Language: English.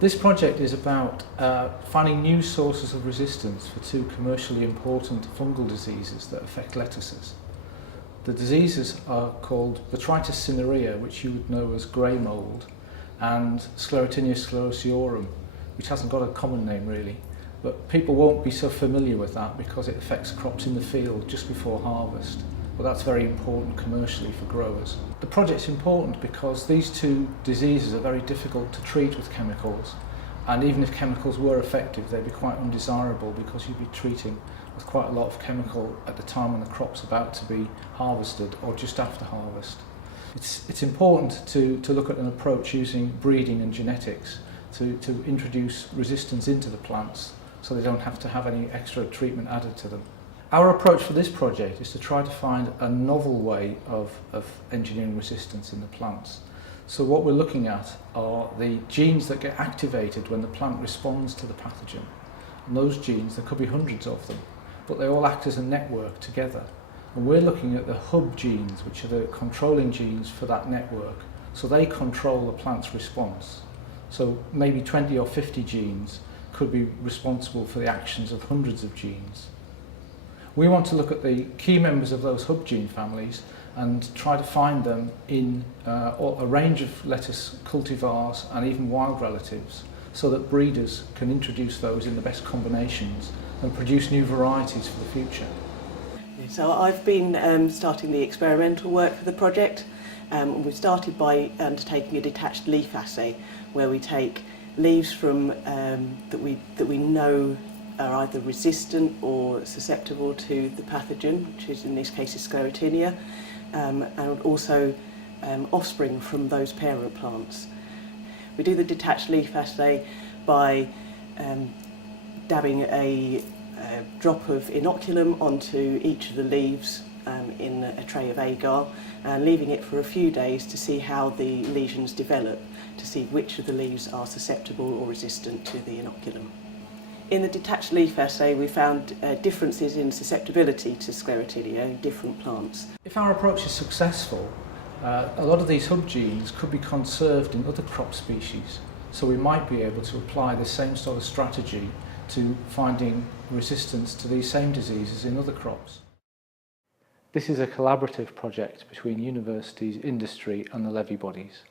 This project is about finding new sources of resistance for two commercially important fungal diseases that affect lettuces. The diseases are called Botrytis cinerea, which you would know as grey mould, and Sclerotinia sclerosiorum, which hasn't got a common name really, but people won't be so familiar with that because it affects crops in the field just before harvest. But that's very important commercially for growers. The project's important because these two diseases are very difficult to treat with chemicals, and even if chemicals were effective, they'd be quite undesirable because you'd be treating with quite a lot of chemical at the time when the crop's about to be harvested or just after harvest. It's important to look at an approach using breeding and genetics to introduce resistance into the plants so they don't have to have any extra treatment added to them. Our approach for this project is to try to find a novel way of engineering resistance in the plants. So what we're looking at are the genes that get activated when the plant responds to the pathogen. And those genes, there could be hundreds of them, but they all act as a network together. And we're looking at the hub genes, which are the controlling genes for that network. So they control the plant's response. So maybe 20 or 50 genes could be responsible for the actions of hundreds of genes. We want to look at the key members of those hub gene families and try to find them in a range of lettuce cultivars and even wild relatives so that breeders can introduce those in the best combinations and produce new varieties for the future. So I've been starting the experimental work for the project. We've started by undertaking a detached leaf assay where we take leaves from that we know are either resistant or susceptible to the pathogen, which is in this case Sclerotinia, and also offspring from those parent plants. We do the detached leaf assay by dabbing a drop of inoculum onto each of the leaves in a tray of agar and leaving it for a few days to see how the lesions develop, to see which of the leaves are susceptible or resistant to the inoculum. In the detached leaf assay, we found differences in susceptibility to Sclerotinia in different plants. If our approach is successful, a lot of these hub genes could be conserved in other crop species. So we might be able to apply the same sort of strategy to finding resistance to these same diseases in other crops. This is a collaborative project between universities, industry and the levy bodies.